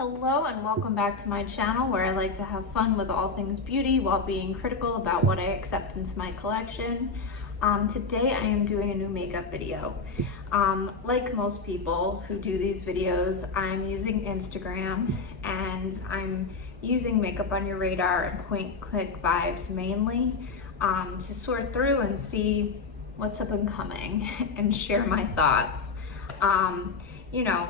Hello and welcome back to my channel where I like to have fun with all things beauty while being critical about what I accept into my collection. Today I am doing a new makeup video. Like most people who do these videos, I'm using Instagram and I'm using Makeup on Your Radar and point-click vibes mainly to sort through and see what's up and coming and share my thoughts. You know,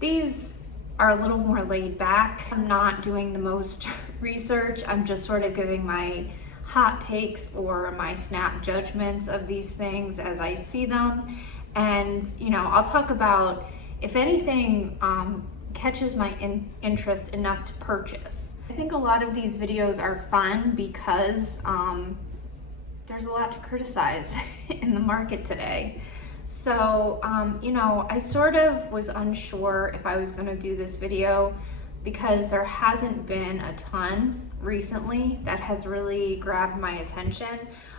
these are a little more laid back. I'm not doing the most research. I'm just sort of giving my hot takes or my snap judgments of these things as I see them. And, you know, I'll talk about if anything catches my interest enough to purchase. I think a lot of these videos are fun because there's a lot to criticize in the market today. So, you know, I sort of was unsure if I was going to do this video because there hasn't been a ton recently that has really grabbed my attention.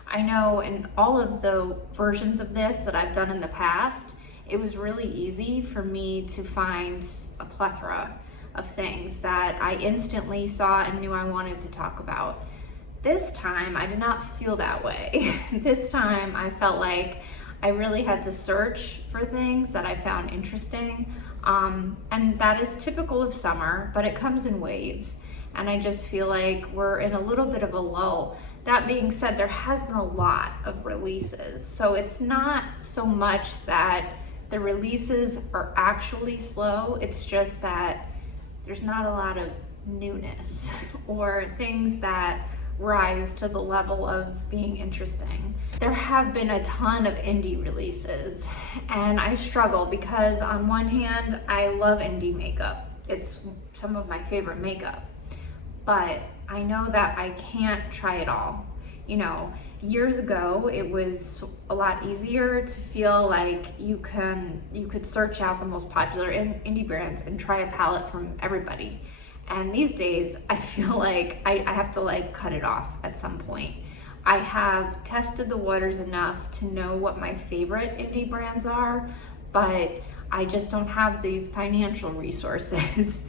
I know in all of the versions of this that I've done in the past, it was really easy for me to find a plethora of things that I instantly saw and knew I wanted to talk about. This time, I did not feel that way. This time, I felt like I really had to search for things that I found interesting, and that is typical of summer, but it comes in waves, and I just feel like we're in a little bit of a lull. That being said, there has been a lot of releases, so it's not so much that the releases are actually slow, it's just that there's not a lot of newness or things that rise to the level of being interesting. There have been a ton of indie releases and I struggle because on one hand, I love indie makeup. It's some of my favorite makeup, but I know that I can't try it all. You know, years ago, it was a lot easier to feel like you could search out the most popular indie brands and try a palette from everybody. And these days, I feel like I have to like cut it off at some point. I have tested the waters enough to know what my favorite indie brands are, but I just don't have the financial resources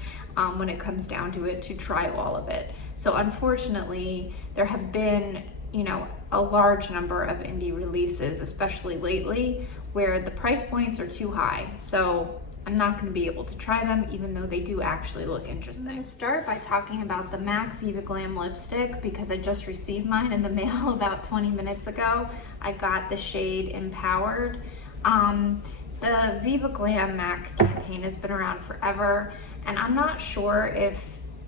when it comes down to it to try all of it. So unfortunately, there have been, you know, a large number of indie releases, especially lately, where the price points are too high. So I'm not going to be able to try them even though they do actually look interesting. I'm going to start by talking about the MAC Viva Glam lipstick because I just received mine in the mail about 20 minutes ago. I got the shade Empowered. The Viva Glam MAC campaign has been around forever and I'm not sure if,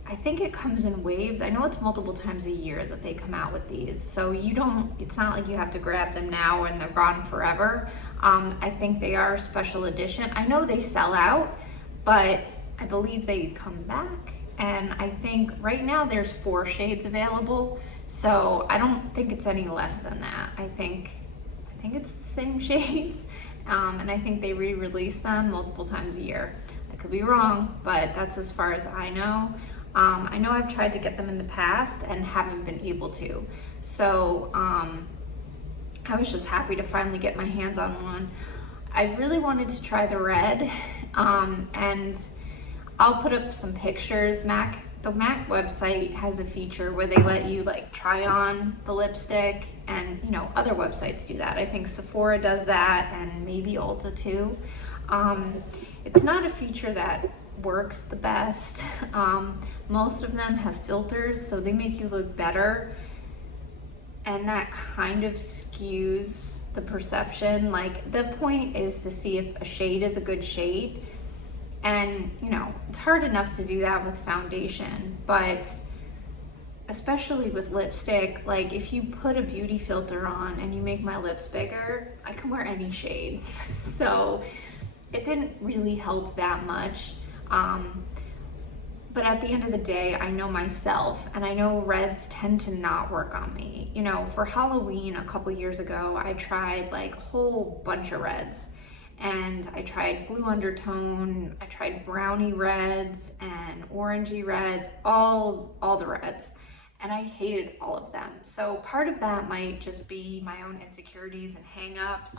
I think it comes in waves. I know it's multiple times a year that they come out with these, so it's not like you have to grab them now and they're gone forever. I think they are special edition. I know they sell out, but I believe they come back. And I think right now there's 4 shades available, so I don't think it's any less than that. I think it's the same shades, and I think they re-release them multiple times a year. I could be wrong, but that's as far as I know. I know I've tried to get them in the past and haven't been able to. So I was just happy to finally get my hands on one. I really wanted to try the red, and I'll put up some pictures. The MAC website has a feature where they let you like try on the lipstick, and you know, other websites do that. I think Sephora does that and maybe Ulta too. It's not a feature that works the best. Most of them have filters, so they make you look better, and that kind of skews the perception. Like, the point is to see if a shade is a good shade, and you know, it's hard enough to do that with foundation, but especially with lipstick, like if you put a beauty filter on and you make my lips bigger, I can wear any shade. So it didn't really help that much. But at the end of the day, I know myself, and I know reds tend to not work on me. You know, for Halloween a couple years ago, I tried like a whole bunch of reds, and I tried blue undertone, I tried brownie reds and orangey reds, all the reds, and I hated all of them. So part of that might just be my own insecurities and hang-ups,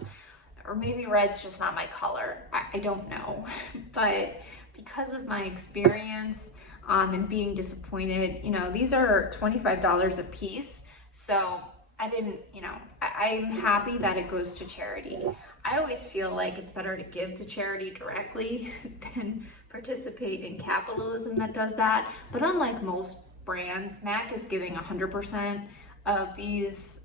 or maybe red's just not my color. I don't know. But because of my experience and being disappointed, you know, these are $25 a piece. So I didn't, you know, I'm happy that it goes to charity. I always feel like it's better to give to charity directly than participate in capitalism that does that. But unlike most brands, MAC is giving 100% of these,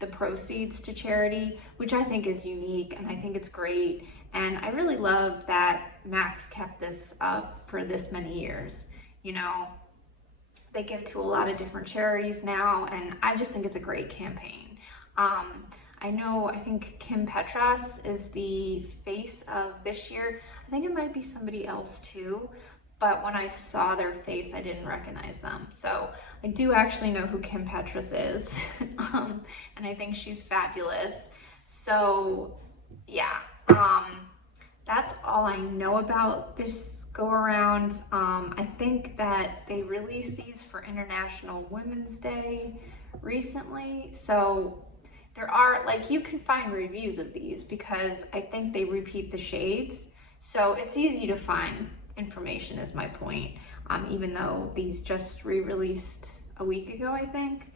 the proceeds to charity, which I think is unique and I think it's great. And I really love that MAC's kept this up for this many years. You know, they give to a lot of different charities now, and I just think it's a great campaign. I think Kim Petras is the face of this year. I think it might be somebody else too, but when I saw their face, I didn't recognize them. So I do actually know who Kim Petras is, and I think she's fabulous. So yeah, that's all I know about this go around. I think that they released these for International Women's Day recently, so there are, like, you can find reviews of these because I think they repeat the shades, so it's easy to find information is my point, even though these just re-released a week ago, I think.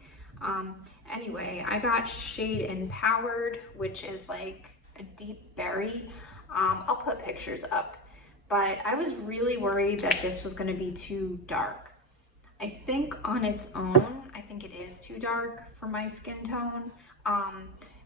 Anyway, I got shade Empowered, which is like a deep berry. I'll put pictures up, but I was really worried that this was going to be too dark. I think on its own, I think it is too dark for my skin tone.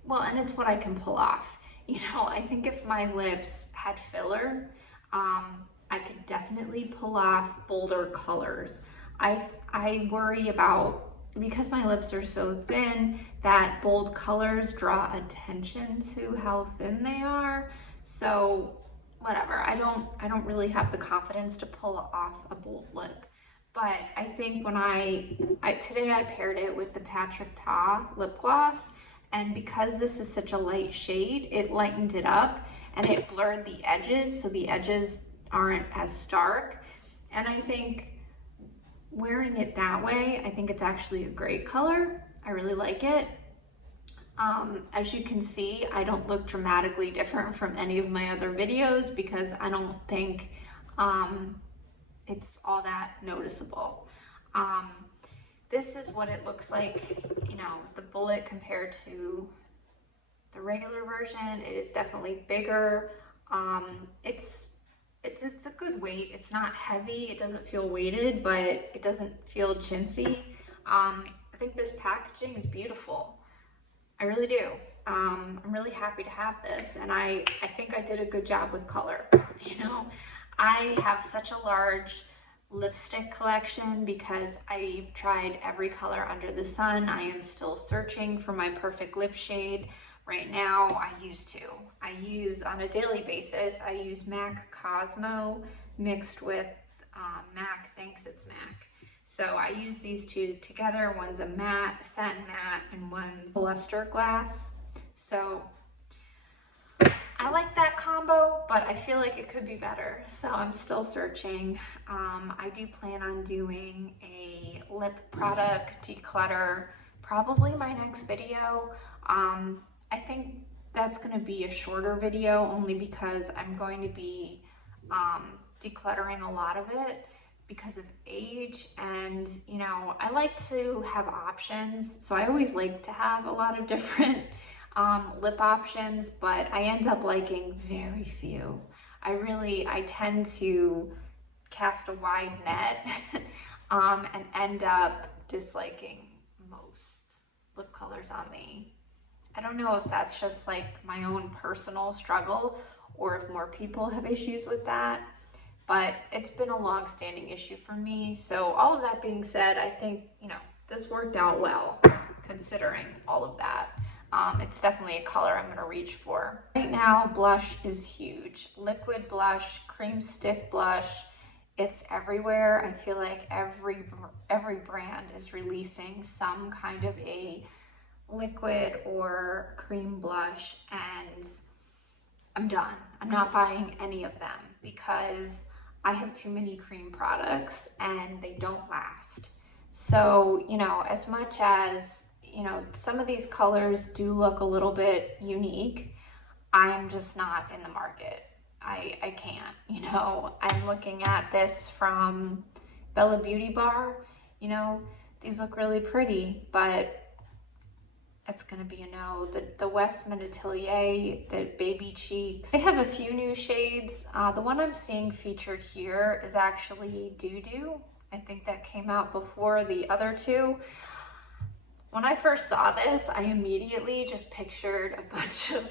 Well, and it's what I can pull off. You know, I think if my lips had filler, I could definitely pull off bolder colors. I worry about, because my lips are so thin, that bold colors draw attention to how thin they are. So whatever, I don't really have the confidence to pull off a bold lip. But I think when today I paired it with the Patrick Ta lip gloss, and because this is such a light shade, it lightened it up and it blurred the edges, so the edges aren't as stark. And I think wearing it that way, I think it's actually a great color. I really like it. As you can see, I don't look dramatically different from any of my other videos because I don't think it's all that noticeable. This is what it looks like, you know, the bullet compared to the regular version. It is definitely bigger. It's a good weight. It's not heavy. It doesn't feel weighted, but it doesn't feel chintzy. I think this packaging is beautiful. I really do. I'm really happy to have this, and I think I did a good job with color. You know, I have such a large lipstick collection because I've tried every color under the sun. I am still searching for my perfect lip shade. Right now, I use on a daily basis, I use MAC Cosmo mixed with MAC Thanks It's MAC. So I use these two together. One's a matte, satin matte, and one's luster glass. So I like that combo, but I feel like it could be better. So I'm still searching. I do plan on doing a lip product declutter, probably my next video. I think that's going to be a shorter video only because I'm going to be decluttering a lot of it because of age, and you know, I like to have options, so I always like to have a lot of different lip options, but I end up liking very few. I tend to cast a wide net and end up disliking most lip colors on me. I don't know if that's just like my own personal struggle or if more people have issues with that, but it's been a long-standing issue for me. So all of that being said, I think, you know, this worked out well considering all of that. It's definitely a color I'm gonna reach for. Right now, blush is huge. Liquid blush, cream stick blush, it's everywhere. I feel like every brand is releasing some kind of a liquid or cream blush, and I'm done. I'm not buying any of them because I have too many cream products and they don't last. So, you know, as much as, you know, some of these colors do look a little bit unique, I'm just not in the market. I can't, you know. I'm looking at this from Bella Beauty Bar, you know, these look really pretty, but it's gonna be a no. The Westman Atelier, the Baby Cheeks, they have a few new shades. The one I'm seeing featured here is actually Doo Doo. I think that came out before the other two. When I first saw this, I immediately just pictured a bunch of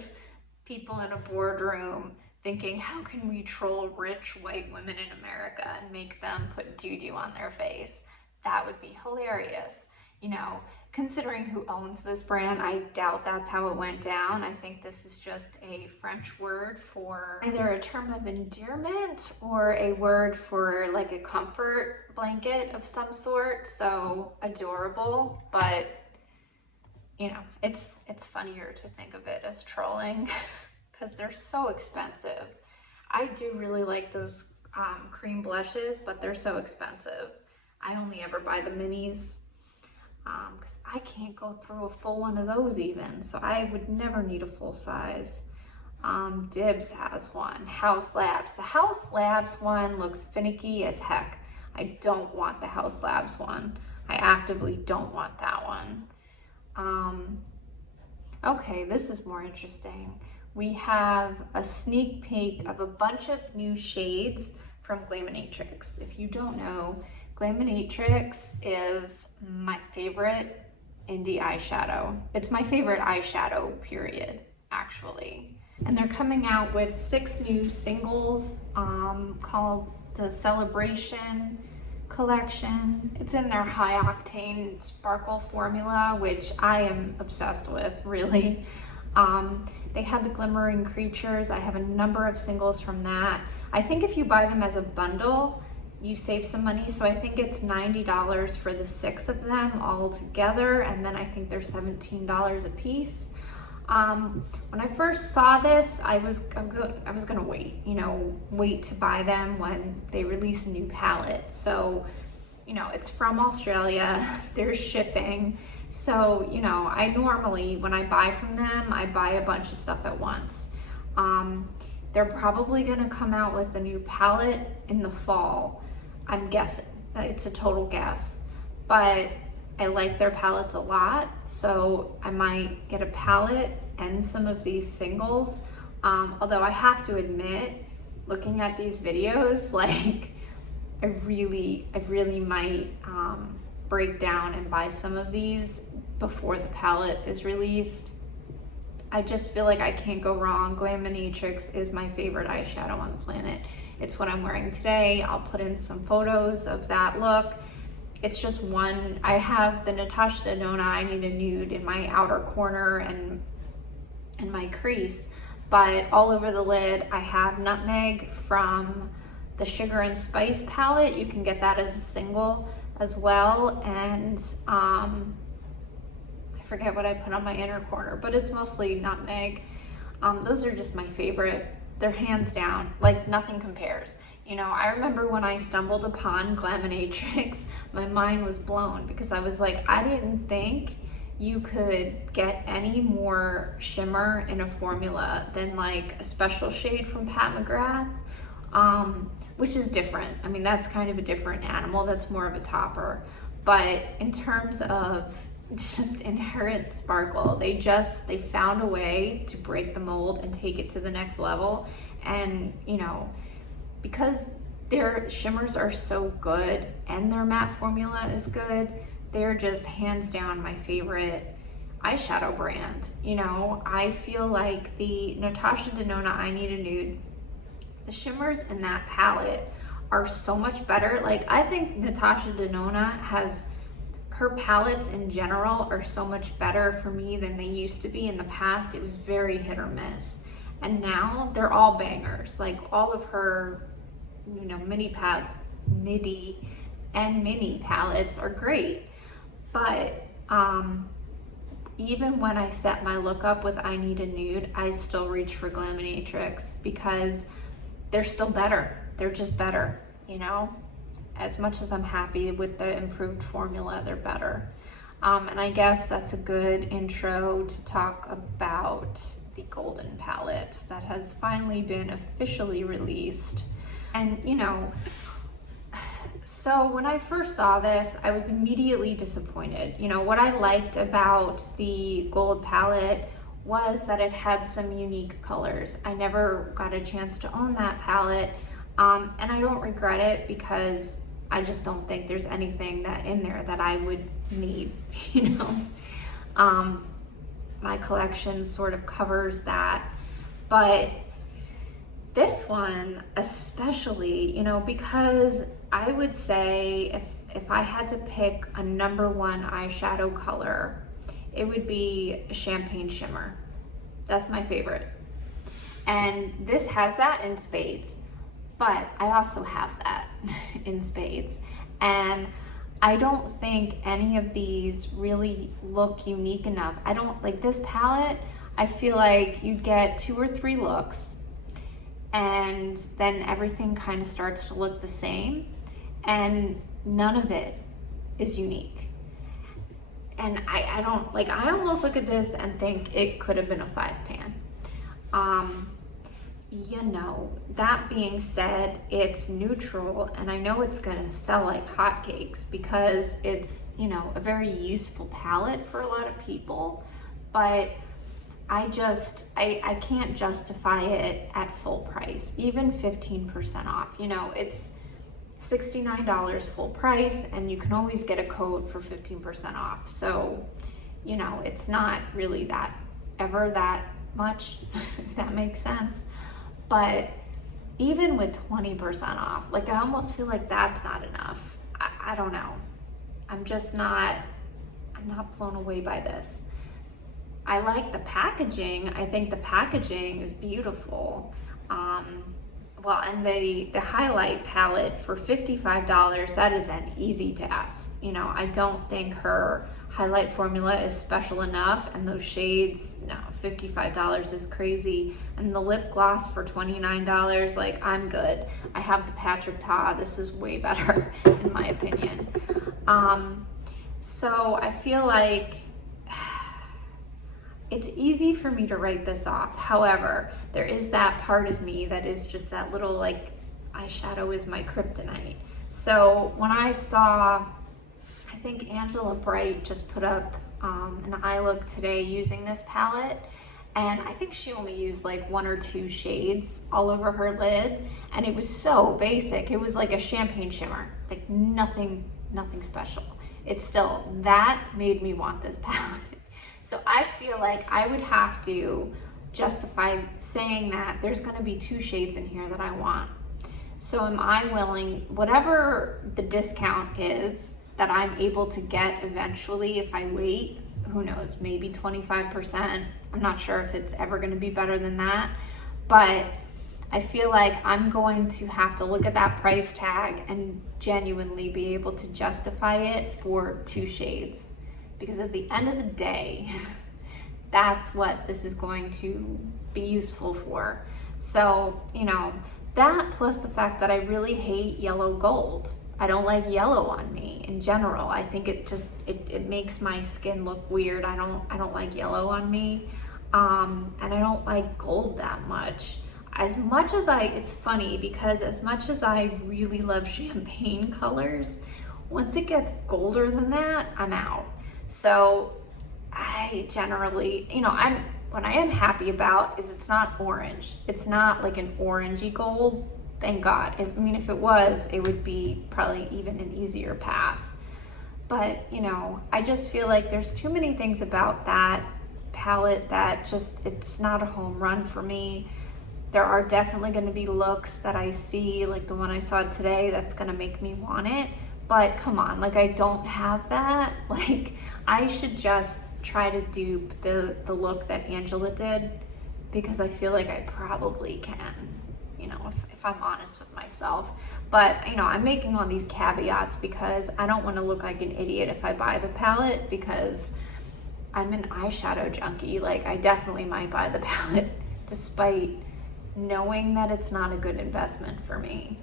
people in a boardroom thinking, how can we troll rich white women in America and make them put doo-doo on their face? That would be hilarious. You know, considering who owns this brand, I doubt that's how it went down. I think this is just a French word for either a term of endearment or a word for like a comfort blanket of some sort. So adorable, but you know, it's funnier to think of it as trolling because they're so expensive. I do really like those cream blushes, but they're so expensive. I only ever buy the minis because I can't go through a full one of those even, so I would never need a full size. Dibs has one. House Labs. The House Labs one looks finicky as heck. I don't want the House Labs one. I actively don't want that one. Okay, this is more interesting. We have a sneak peek of a bunch of new shades from Glaminatrix. If you don't know, Glaminatrix is my favorite indie eyeshadow. It's my favorite eyeshadow, period, actually. And they're coming out with 6 new singles called the Celebration collection. It's in their high octane sparkle formula, which I am obsessed with, really. They have the Glimmering Creatures. I have a number of singles from that. I think if you buy them as a bundle, you save some money. So I think it's $90 for the 6 of them all together, and then I think they're $17 a piece. When I first saw this, I was gonna wait, you know, wait to buy them when they release a new palette. So, you know, it's from Australia, there's shipping. So, you know, I normally, when I buy from them, I buy a bunch of stuff at once. They're probably gonna come out with a new palette in the fall. I'm guessing, it's a total guess, but I like their palettes a lot, so I might get a palette and some of these singles. Although I have to admit, looking at these videos, like I really might break down and buy some of these before the palette is released. I just feel like I can't go wrong. Glaminatrix is my favorite eyeshadow on the planet. It's what I'm wearing today. I'll put in some photos of that look. It's just one. I have the Natasha Denona I Need a Nude in my outer corner and in my crease, but all over the lid I have Nutmeg from the Sugar and Spice palette. You can get that as a single as well, and I forget what I put on my inner corner, but it's mostly Nutmeg. Those are just my favorite. They're hands down, like nothing compares. You know, I remember when I stumbled upon Glaminatrix, my mind was blown because I was like, I didn't think you could get any more shimmer in a formula than like a special shade from Pat McGrath, which is different. I mean, that's kind of a different animal. That's more of a topper. But in terms of just inherent sparkle, they found a way to break the mold and take it to the next level. And, you know, because their shimmers are so good and their matte formula is good, they're just hands down my favorite eyeshadow brand. You know, I feel like the Natasha Denona I Need a Nude, the shimmers in that palette are so much better. Like, I think Natasha Denona has, her palettes in general are so much better for me than they used to be. In the past, it was very hit or miss. And now they're all bangers. Like, all of her, you know, midi and mini palettes are great. But even when I set my look up with I Need a Nude, I still reach for Glaminatrix because they're still better. They're just better, you know? As much as I'm happy with the improved formula, they're better. And I guess that's a good intro to talk about the Golden palette that has finally been officially released. And you know, so when I first saw this, I was immediately disappointed. You know, what I liked about the gold palette was that it had some unique colors. I never got a chance to own that palette, and I don't regret it because I just don't think there's anything that in there that I would need, you know. My collection sort of covers that, but this one especially, you know, because I would say if I had to pick a #1 eyeshadow color, it would be a champagne shimmer. That's my favorite. And this has that in spades, but I also have that in spades. And I don't think any of these really look unique enough. I don't like this palette. I feel like you'd get 2 or 3 looks and then everything kind of starts to look the same, and none of it is unique. And I don't, like, I almost look at this and think it could have been a 5-pan. You know, that being said, it's neutral, and I know it's gonna sell like hotcakes because it's, you know, a very useful palette for a lot of people, but I can't justify it at full price, even 15% off. You know, it's $69 full price, and you can always get a code for 15% off. So, you know, it's not really that much, if that makes sense. But even with 20% off, like, I almost feel like that's not enough. I don't know. I'm not blown away by this. I like the packaging. I think the packaging is beautiful. Well, and the highlight palette for $55, that is an easy pass. You know, I don't think her highlight formula is special enough, and those shades, no, $55 is crazy. And the lip gloss for $29, like, I'm good. I have the Patrick Ta. This is way better in my opinion. So I feel like it's easy for me to write this off. However, there is that part of me that is just that little, like, eyeshadow is my kryptonite. So when I saw, I think Angela Bright just put up an eye look today using this palette, and I think she only used like 1 or 2 shades all over her lid, and it was so basic. It was like a champagne shimmer, like nothing special. It's still, that made me want this palette. So I feel like I would have to justify saying that there's gonna be 2 shades in here that I want. So am I willing, whatever the discount is that I'm able to get eventually if I wait, who knows, maybe 25%. I'm not sure if it's ever gonna be better than that, but I feel like I'm going to have to look at that price tag and genuinely be able to justify it for 2 shades. Because at the end of the day, that's what this is going to be useful for. So, you know, that plus the fact that I really hate yellow gold. I don't like yellow on me in general. I think it just, it makes my skin look weird. I don't like yellow on me. And I don't like gold that much. As much as it's funny because as much as I really love champagne colors, once it gets golder than that, I'm out. So I generally, you know, what I am happy about is it's not orange. It's not like an orangey gold, thank God. I mean, if it was, it would be probably even an easier pass. But, you know, I just feel like there's too many things about that palette that just, it's not a home run for me. There are definitely gonna be looks that I see, like the one I saw today, that's gonna make me want it. But come on, like, I don't have that. Like, I should just try to dupe the look that Angela did, because I feel like I probably can, you know, if I'm honest with myself. But, you know, I'm making all these caveats because I don't want to look like an idiot if I buy the palette, because I'm an eyeshadow junkie. Like, I definitely might buy the palette despite knowing that it's not a good investment for me.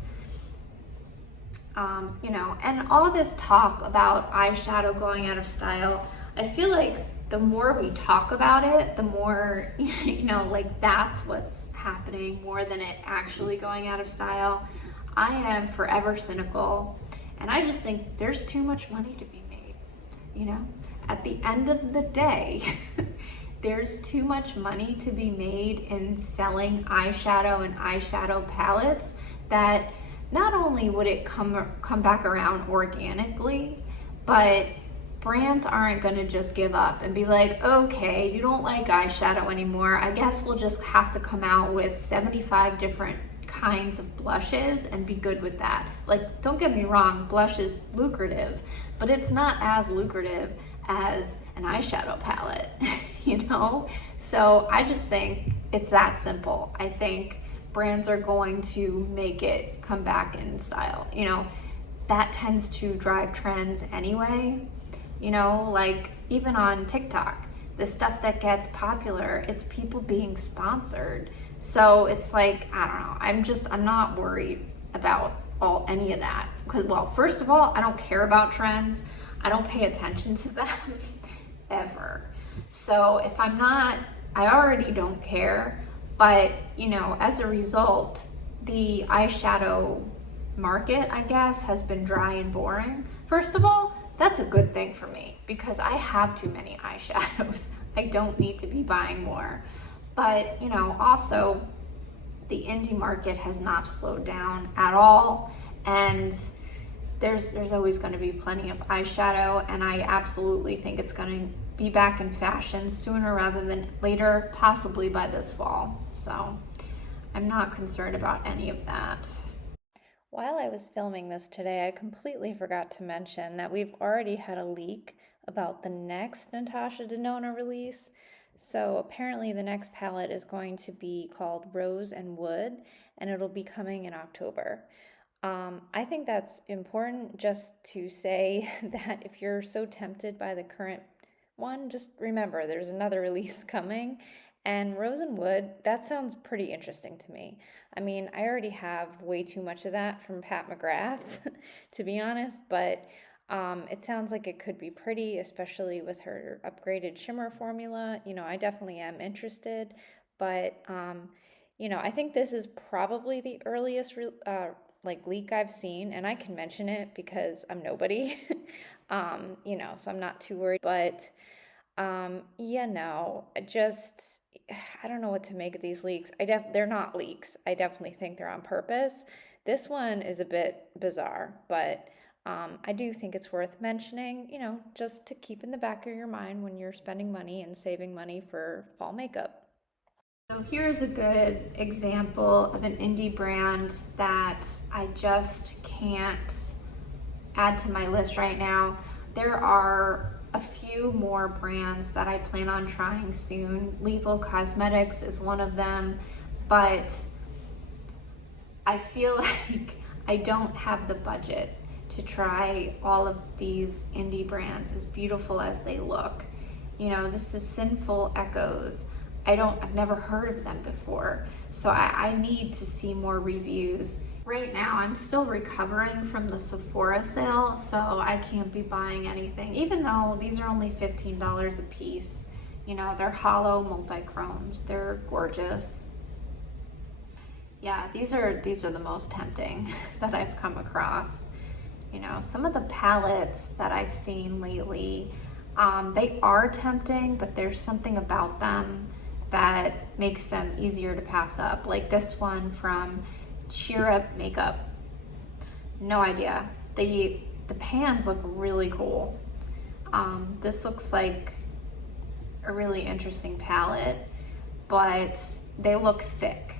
You know, and all this talk about eyeshadow going out of style, I feel like the more we talk about it, the more, you know, like that's what's happening more than it actually going out of style. I am forever cynical, and I just think there's too much money to be made, you know? At the end of the day, there's too much money to be made in selling eyeshadow and eyeshadow palettes that not only would it come back around organically, but brands aren't going to just give up and be like, okay, you don't like eyeshadow anymore. I guess we'll just have to come out with 75 different kinds of blushes and be good with that. Like, don't get me wrong, blush is lucrative, but it's not as lucrative as an eyeshadow palette, you know? So I just think it's that simple. I think brands are going to make it come back in style. You know, that tends to drive trends anyway. You know, like even on TikTok, the stuff that gets popular, it's people being sponsored. So it's like, I don't know, I'm not worried about any of that. Because, well, first of all, I don't care about trends. I don't pay attention to them ever. So if I'm not, I already don't care. But, you know, as a result, the eyeshadow market, I guess, has been dry and boring. First of all, that's a good thing for me because I have too many eyeshadows. I don't need to be buying more. But, you know, also the indie market has not slowed down at all. And there's always going to be plenty of eyeshadow, and I absolutely think it's going to be back in fashion sooner rather than later, possibly by this fall. So I'm not concerned about any of that. While I was filming this today, I completely forgot to mention that we've already had a leak about the next Natasha Denona release. So apparently the next palette is going to be called Rose and Wood, and it'll be coming in October. I think that's important just to say that if you're so tempted by the current one, just remember there's another release coming. And Rose and Wood, that sounds pretty interesting to me. I mean, I already have way too much of that from Pat McGrath, to be honest, but it sounds like it could be pretty, especially with her upgraded shimmer formula. You know, I definitely am interested, but you know, I think this is probably the earliest like leak I've seen, and I can mention it because I'm nobody, you know, so I'm not too worried. But yeah, no, just I don't know what to make of these leaks. They're not leaks. I definitely think they're on purpose. This one is a bit bizarre, but I do think it's worth mentioning, you know, just to keep in the back of your mind when you're spending money and saving money for fall makeup. So here's a good example of an indie brand that I just can't add to my list right now. There are a few more brands that I plan on trying soon. Lethal Cosmetics is one of them, but I feel like I don't have the budget to try all of these indie brands, as beautiful as they look. You know, this is Sinful Echoes. I've never heard of them before, so I need to see more reviews. Right now, I'm still recovering from the Sephora sale, so I can't be buying anything, even though these are only $15 a piece. You know, they're hollow multichromes. They're gorgeous. Yeah, these are the most tempting that I've come across. You know, some of the palettes that I've seen lately, they are tempting, but there's something about them that makes them easier to pass up. Like this one from Cheeryep makeup. No idea. The pans look really cool. This looks like a really interesting palette, but they look thick.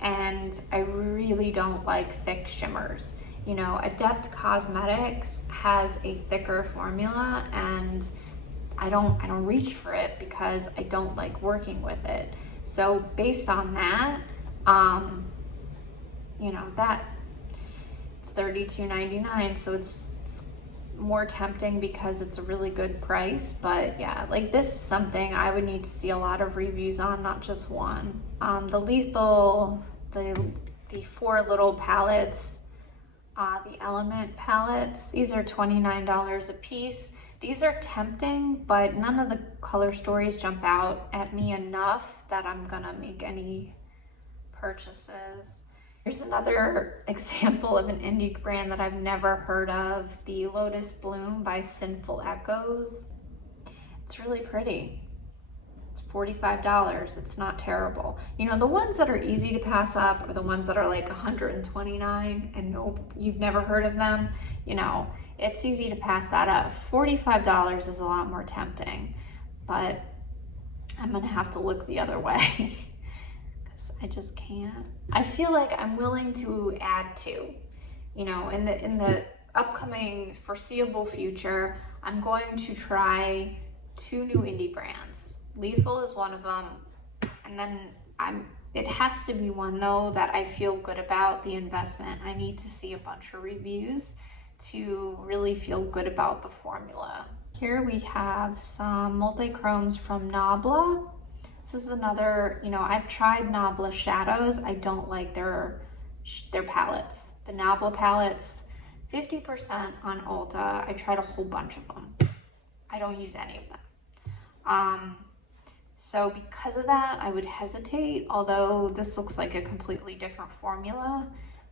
And I really don't like thick shimmers. You know, Adept Cosmetics has a thicker formula, and I don't reach for it because I don't like working with it. So based on that, you know, that it's $32.99, so it's more tempting because it's a really good price. But yeah, like this is something I would need to see a lot of reviews on, not just one. The Lethal, the 4 little palettes, the Element palettes, these are $29 a piece. These are tempting, but none of the color stories jump out at me enough that I'm gonna make any purchases. Here's another example of an indie brand that I've never heard of, the Lotus Bloom by Sinful Echoes. It's really pretty. It's $45. It's not terrible. You know, the ones that are easy to pass up are the ones that are like $129 and nope, you've never heard of them. You know, it's easy to pass that up. $45 is a lot more tempting, but I'm gonna have to look the other way because I just can't. I feel like I'm willing to add to, you know, in the upcoming foreseeable future, I'm going to try 2 new indie brands. Liesel is one of them, and then it has to be one though that I feel good about the investment. I need to see a bunch of reviews to really feel good about the formula. Here we have some multichromes from Nabla. This is another, you know, I've tried Nabla shadows. I don't like their palettes. The Nabla palettes, 50% on Ulta. I tried a whole bunch of them. I don't use any of them. So because of that, I would hesitate, although this looks like a completely different formula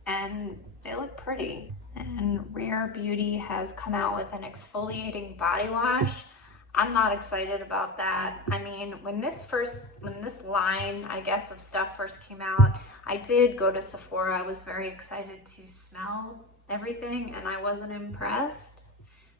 and they look pretty. And Rare Beauty has come out with an exfoliating body wash. I'm not excited about that. I mean, when this line, I guess, of stuff first came out, I did go to Sephora. I was very excited to smell everything and I wasn't impressed.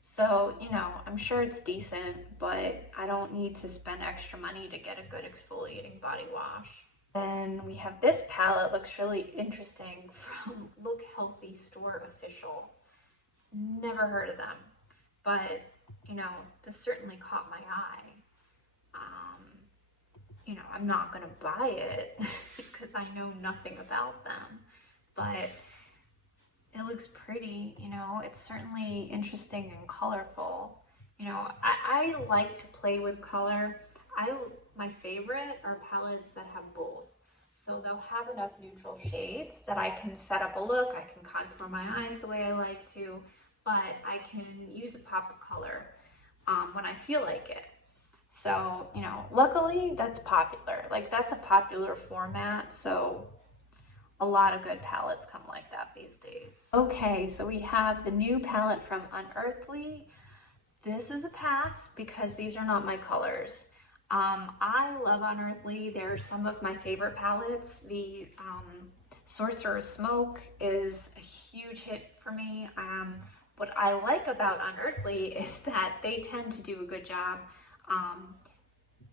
So, you know, I'm sure it's decent, but I don't need to spend extra money to get a good exfoliating body wash. Then we have this palette, looks really interesting, from Look Healthy Store Official. Never heard of them, but, you know, this certainly caught my eye. You know, I'm not gonna buy it because I know nothing about them, but it looks pretty, you know, it's certainly interesting and colorful. You know, I like to play with color. My favorite are palettes that have both. So they'll have enough neutral shades that I can set up a look, I can contour my eyes the way I like to, but I can use a pop of color when I feel like it. So, you know, luckily that's popular. Like, that's a popular format, so a lot of good palettes come like that these days. Okay, so we have the new palette from Unearthly. This is a pass because these are not my colors. I love Unearthly. They're some of my favorite palettes. The Sorcerer's Smoke is a huge hit for me. What I like about Unearthly is that they tend to do a good job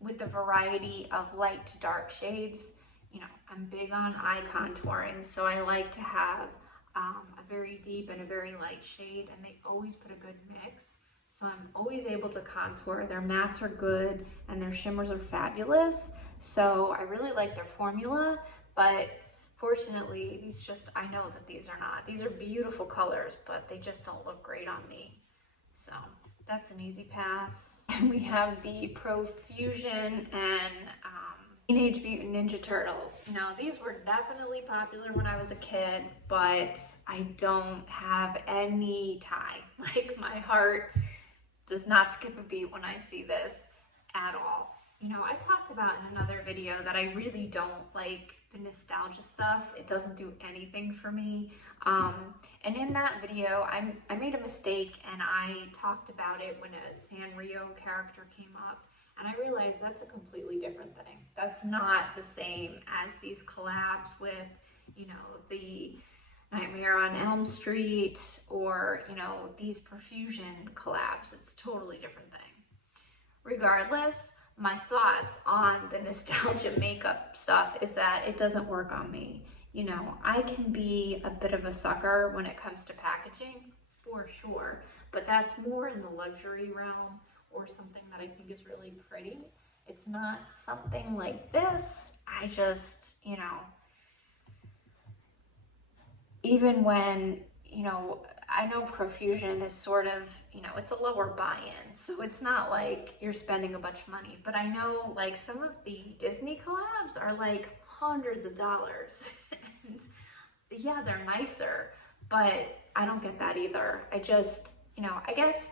with the variety of light to dark shades. You know, I'm big on eye contouring, so I like to have a very deep and a very light shade, and they always put a good mix. So I'm always able to contour. Their mattes are good, and their shimmers are fabulous. So I really like their formula, but fortunately, I know that these are not. These are beautiful colors, but they just don't look great on me. So that's an easy pass. And we have the Profusion and Teenage Mutant Ninja Turtles. You know, these were definitely popular when I was a kid, but I don't have any tie. Like, my heart does not skip a beat when I see this at all. You know, I talked about in another video that I really don't like the nostalgia stuff. It doesn't do anything for me. And in that video, I made a mistake and I talked about it when a Sanrio character came up. And I realized that's a completely different thing. That's not the same as these collabs with, you know, the Nightmare on Elm Street or, you know, these Profusion collabs. It's a totally different thing. Regardless, my thoughts on the nostalgia makeup stuff is that it doesn't work on me. You know, I can be a bit of a sucker when it comes to packaging, for sure, but that's more in the luxury realm or something that I think is really pretty. It's not something like this. I just, you know, even when, you know, I know Profusion is sort of, you know, it's a lower buy-in, so it's not like you're spending a bunch of money, but I know like some of the Disney collabs are like hundreds of dollars. And yeah, they're nicer, but I don't get that either. I just, you know, I guess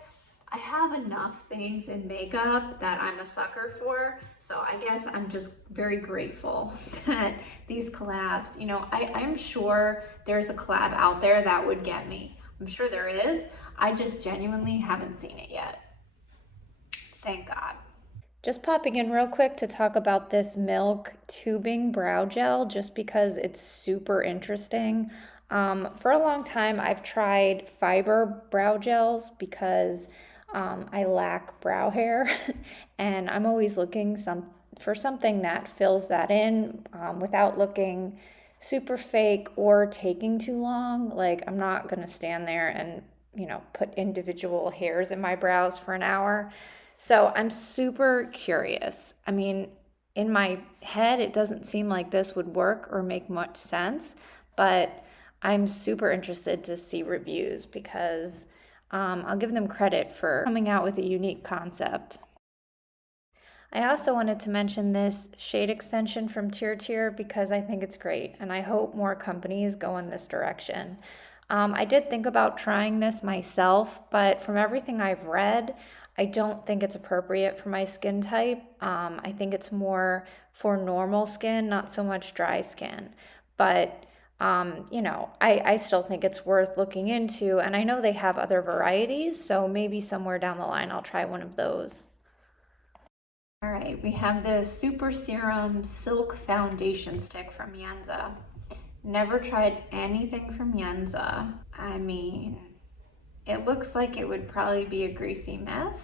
I have enough things in makeup that I'm a sucker for, so I guess I'm just very grateful that these collabs, you know, I'm sure there's a collab out there that would get me. I'm sure there is. I just genuinely haven't seen it yet. Thank God. Just popping in real quick to talk about this Milk Tubing Brow Gel just because it's super interesting. For a long time, I've tried fiber brow gels because I lack brow hair and I'm always looking for something that fills that in without looking super fake or taking too long. Like, I'm not going to stand there and, put individual hairs in my brows for an hour. So I'm super curious. I mean, in my head, it doesn't seem like this would work or make much sense, but I'm super interested to see reviews because I'll give them credit for coming out with a unique concept. I also wanted to mention this shade extension from Tir Tir because I think it's great and I hope more companies go in this direction. I did think about trying this myself, but from everything I've read, I don't think it's appropriate for my skin type. I think it's more for normal skin, not so much dry skin. But I still think it's worth looking into, and I know they have other varieties, so maybe somewhere down the line I'll try one of those. All right, we have this Super Serum Silk Foundation Stick from Yensa. Never tried anything from Yensa. I mean, it looks like it would probably be a greasy mess.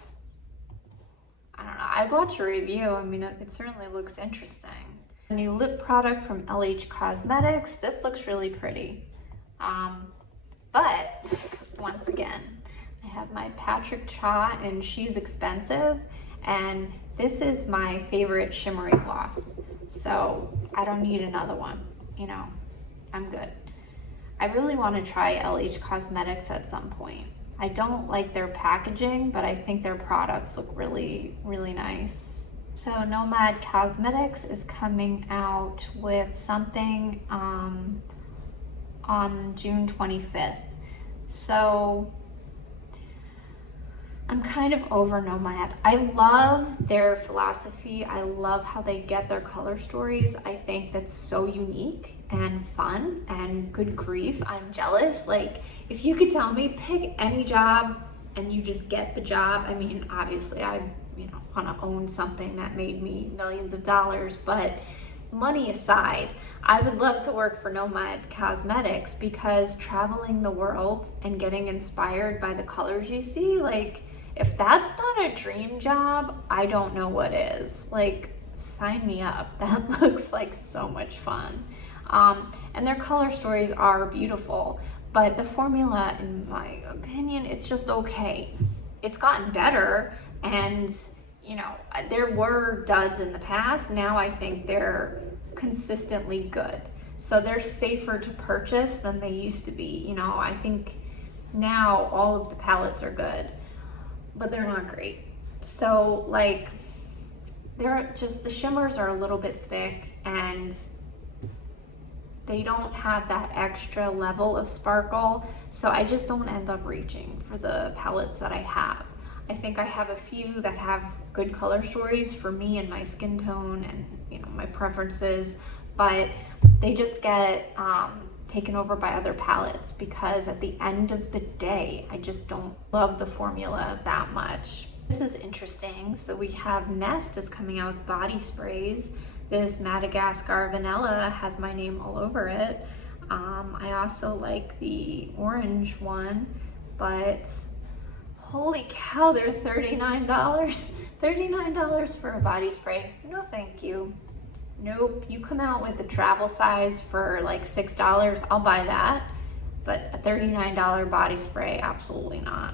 I don't know, I'd watch a review. I mean, it certainly looks interesting. A new lip product from LH Cosmetics. This looks really pretty. But once again, I have my Patrick Cha and She's Expensive, and this is my favorite shimmery gloss. So I don't need another one, I'm good. I really want to try LH Cosmetics at some point. I don't like their packaging, but I think their products look really, really nice. So Nomad Cosmetics is coming out with something on June 25th. So I'm kind of over Nomad. I love their philosophy. I love how they get their color stories. I think that's so unique and fun, and good grief, I'm jealous. Like, if you could tell me pick any job and you just get the job, I mean, obviously I want to own something that made me millions of dollars, but money aside, I would love to work for Nomad Cosmetics because traveling the world and getting inspired by the colors you see, like, if that's not a dream job, I don't know what is. Like, sign me up. That looks like so much fun. And their color stories are beautiful, but the formula, in my opinion, it's just okay. It's gotten better, and there were duds in the past. Now I think they're consistently good. So they're safer to purchase than they used to be. I think now all of the palettes are good, but they're not great. So like, they're just, the shimmers are a little bit thick and they don't have that extra level of sparkle. So I just don't end up reaching for the palettes that I have. I think I have a few that have good color stories for me and my skin tone and my preferences, but they just get taken over by other palettes because at the end of the day, I just don't love the formula that much. This is interesting. So we have Nest is coming out with body sprays. This Madagascar Vanilla has my name all over it. I also like the orange one, but holy cow, they're $39. $39 for a body spray. No, thank you. Nope, you come out with a travel size for like $6, I'll buy that. But a $39 body spray, absolutely not.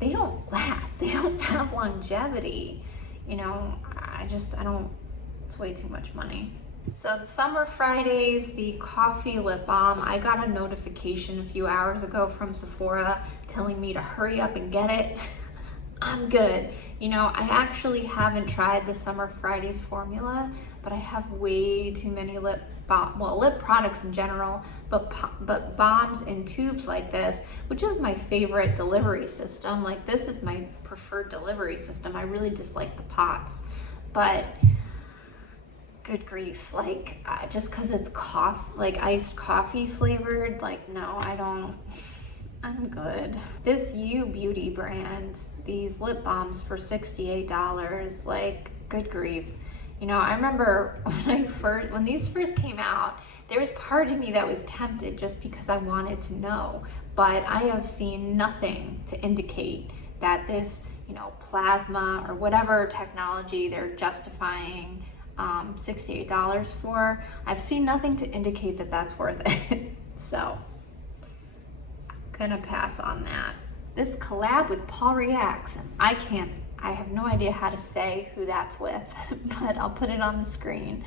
They don't last, they don't have longevity. I don't, it's way too much money. So the Summer Fridays, the Coffee Lip Balm, I got a notification a few hours ago from Sephora telling me to hurry up and get it. I'm good. I actually haven't tried the Summer Fridays formula, but I have way too many lip products in general, but balms in tubes like this, which is my favorite delivery system. Like, this is my preferred delivery system. I really dislike the pots, but good grief, like just because it's like iced coffee flavored, like no, I'm good. This U Beauty brand, these lip balms for $68, like good grief. You know, I remember when these first came out, there was part of me that was tempted just because I wanted to know, but I have seen nothing to indicate that this, you know, plasma or whatever technology they're justifying $68 for, I've seen nothing to indicate that that's worth it. So I'm gonna pass on that. This collab with Paul Reacts, and I have no idea how to say who that's with, but I'll put it on the screen.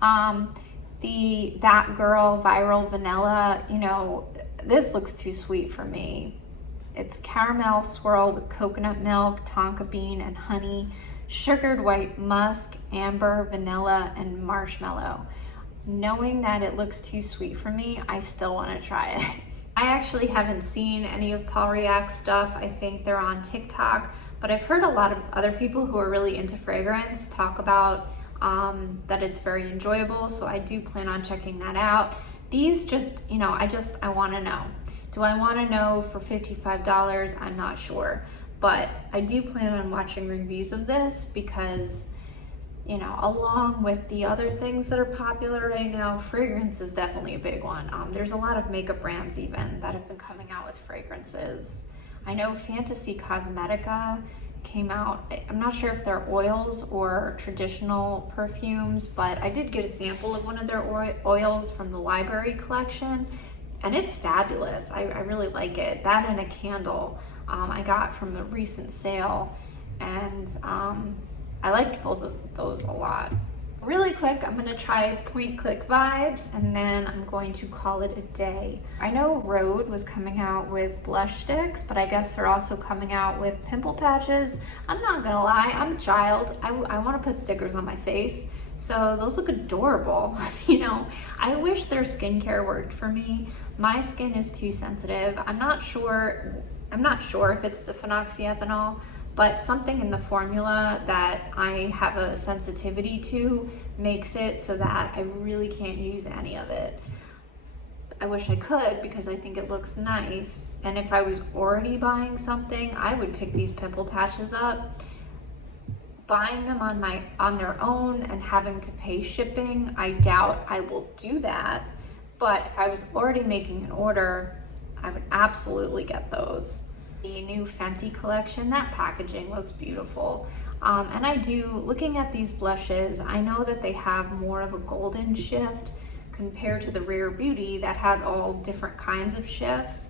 That Girl Viral Vanilla, you know, this looks too sweet for me. It's caramel swirl with coconut milk, tonka bean, and honey, sugared white musk, amber, vanilla, and marshmallow. Knowing that it looks too sweet for me, I still want to try it. I actually haven't seen any of Paul React's stuff. I think they're on TikTok, but I've heard a lot of other people who are really into fragrance talk about that it's very enjoyable, so I do plan on checking that out. These just, you know, I want to know. Do I want to know for $55? I'm not sure, but I do plan on watching reviews of this because, you know, along with the other things that are popular right now, fragrance is definitely a big one. There's a lot of makeup brands even that have been coming out with fragrances. I know Fantasy Cosmetica came out, I'm not sure if they're oils or traditional perfumes, but I did get a sample of one of their oils from the library collection, and it's fabulous. I really like it. That and a candle I got from a recent sale, and I liked both of those a lot. Really quick, I'm gonna try Point Click Vibes, and then I'm going to call it a day. I know Rhode was coming out with blush sticks, but I guess they're also coming out with pimple patches. I'm not gonna lie, I'm a child. I wanna put stickers on my face, so those look adorable. You know, I wish their skincare worked for me. My skin is too sensitive. I'm not sure if it's the phenoxyethanol, but something in the formula that I have a sensitivity to makes it so that I really can't use any of it. I wish I could because I think it looks nice, and if I was already buying something, I would pick these pimple patches up. Buying them on their own and having to pay shipping, I doubt I will do that, but if I was already making an order, I would absolutely get those. The new Fenty collection, that packaging looks beautiful. And looking at these blushes, I know that they have more of a golden shift compared to the Rare Beauty that had all different kinds of shifts.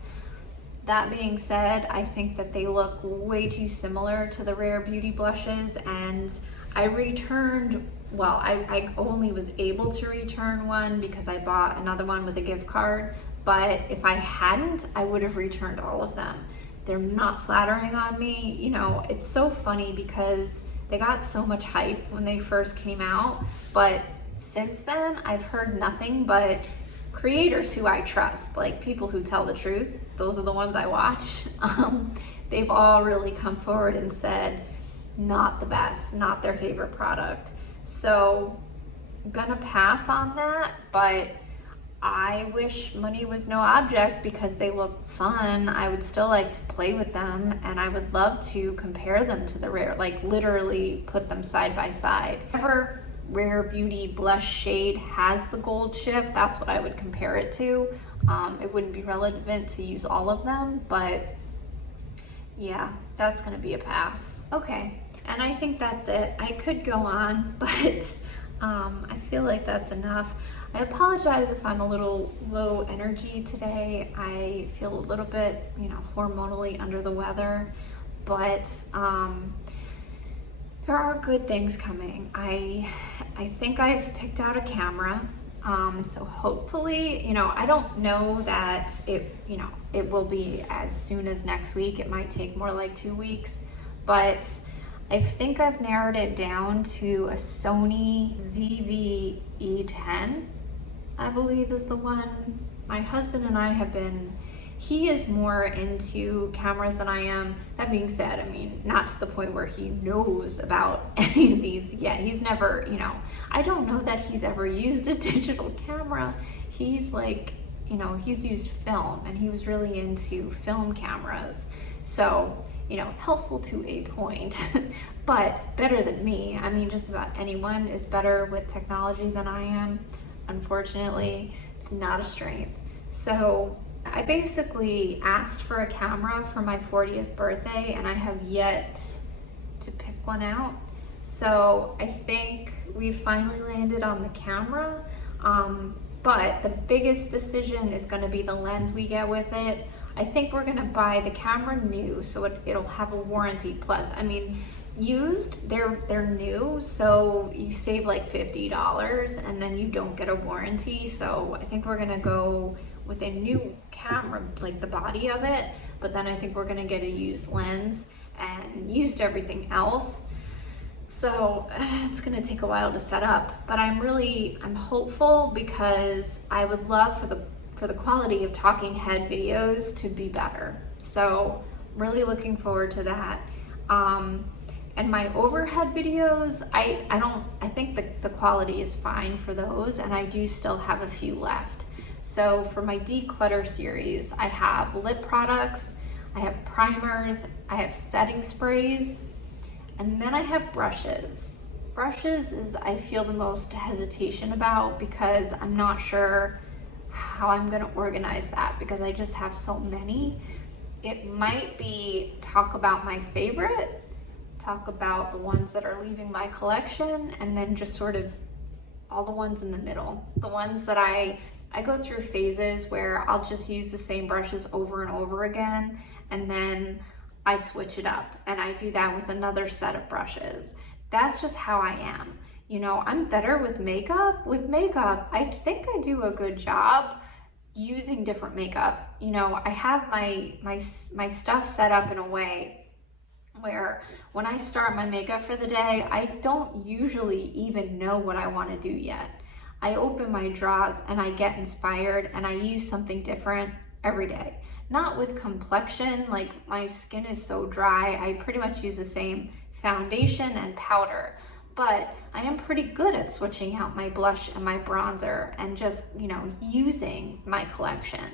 That being said, I think that they look way too similar to the Rare Beauty blushes, and I returned, well, I only was able to return one because I bought another one with a gift card, but if I hadn't, I would have returned all of them. They're not flattering on me. You know, it's so funny because they got so much hype when they first came out, but since then I've heard nothing but creators who I trust, like people who tell the truth. Those are the ones I watch. They've all really come forward and said not the best, not their favorite product. So I'm gonna pass on that, but I wish money was no object because they look fun. I would still like to play with them, and I would love to compare them to the Rare, like literally put them side by side. Whatever Rare Beauty blush shade has the gold shift, that's what I would compare it to. It wouldn't be relevant to use all of them, but yeah, that's gonna be a pass. Okay, and I think that's it. I could go on, but I feel like that's enough. I apologize if I'm a little low energy today. I feel a little bit, you know, hormonally under the weather, but there are good things coming. I think I've picked out a camera, so hopefully, you know, I don't know that it will be as soon as next week. It might take more like 2 weeks, but I think I've narrowed it down to a Sony ZV-E10, I believe is the one. My husband and I have been, he is more into cameras than I am. That being said, I mean, not to the point where he knows about any of these yet. He's never, you know, I don't know that he's ever used a digital camera. He's like, you know, he's used film, and he was really into film cameras. So, you know, helpful to a point, but better than me. I mean, just about anyone is better with technology than I am. Unfortunately, it's not a strength. So I basically asked for a camera for my 40th birthday, and I have yet to pick one out. So I think we finally landed on the camera. But the biggest decision is going to be the lens we get with it. I think we're going to buy the camera new, so it'll have a warranty plus. I mean, used, they're new, so you save like $50 and then you don't get a warranty. So I think we're going to go with a new camera, like the body of it, but then I think we're going to get a used lens and used everything else. So it's gonna take a while to set up, but I'm hopeful, because I would love for the quality of talking head videos to be better. So really looking forward to that. And my overhead videos, I think the quality is fine for those, and I do still have a few left. So for my declutter series, I have lip products, I have primers, I have setting sprays, and then I have brushes. Brushes is, I feel the most hesitation about, because I'm not sure how I'm gonna organize that, because I just have so many. It might be talk about my favorite, talk about the ones that are leaving my collection, and then just sort of all the ones in the middle. The ones that I go through phases where I'll just use the same brushes over and over again, and then I switch it up, and I do that with another set of brushes. That's just how I am. You know, I'm better with makeup. With makeup, I think I do a good job using different makeup. You know, I have my stuff set up in a way where when I start my makeup for the day, I don't usually even know what I want to do yet. I open my drawers and I get inspired, and I use something different every day. Not with complexion, like my skin is so dry, I pretty much use the same foundation and powder, but I am pretty good at switching out my blush and my bronzer and just, you know, using my collection.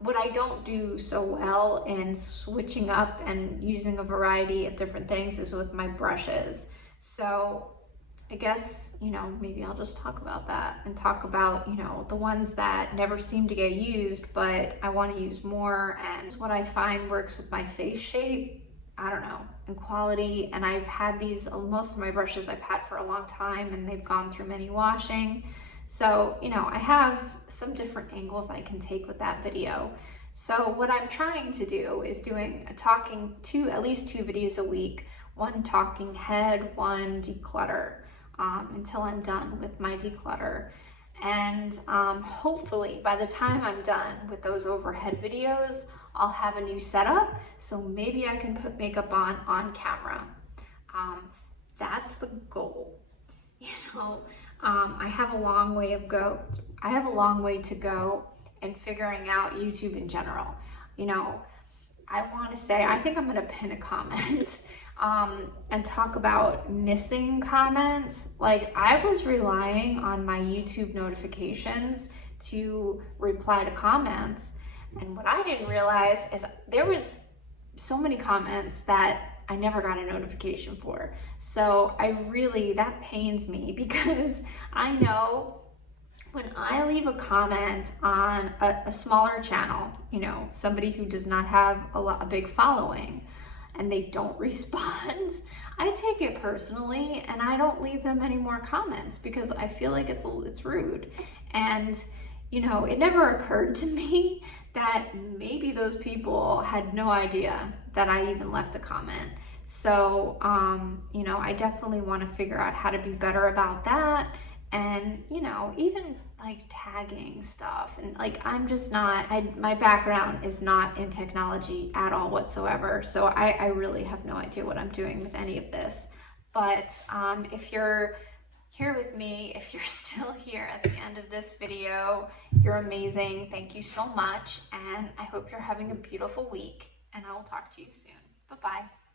What I don't do so well in switching up and using a variety of different things is with my brushes. So I guess, you know, maybe I'll just talk about that and talk about, you know, the ones that never seem to get used, but I want to use more, and what I find works with my face shape, I don't know, and quality. And I've had these, most of my brushes I've had for a long time, and they've gone through many washing. So, you know, I have some different angles I can take with that video. So what I'm trying to do is doing at least two videos a week, one talking head, one declutter. Until I'm done with my declutter. And hopefully by the time I'm done with those overhead videos, I'll have a new setup, so maybe I can put makeup on camera. That's the goal. You know, I have a long way to go in figuring out YouTube in general. You know, I want to say, I think I'm going to pin a comment and talk about missing comments. Like, I was relying on my YouTube notifications to reply to comments, and what I didn't realize is there was so many comments that I never got a notification for. So that pains me, because I know when I leave a comment on a smaller channel, you know, somebody who does not have a big following, and they don't respond, I take it personally, and I don't leave them any more comments, because I feel like it's rude. And, you know, it never occurred to me that maybe those people had no idea that I even left a comment. So, I definitely want to figure out how to be better about that. And, even like tagging stuff, and like I'm just not, my background is not in technology at all whatsoever, so I really have no idea what I'm doing with any of this. But if you're here with me, if you're still here at the end of this video, you're amazing. Thank you so much, and I hope you're having a beautiful week, and I will talk to you soon. Bye-bye.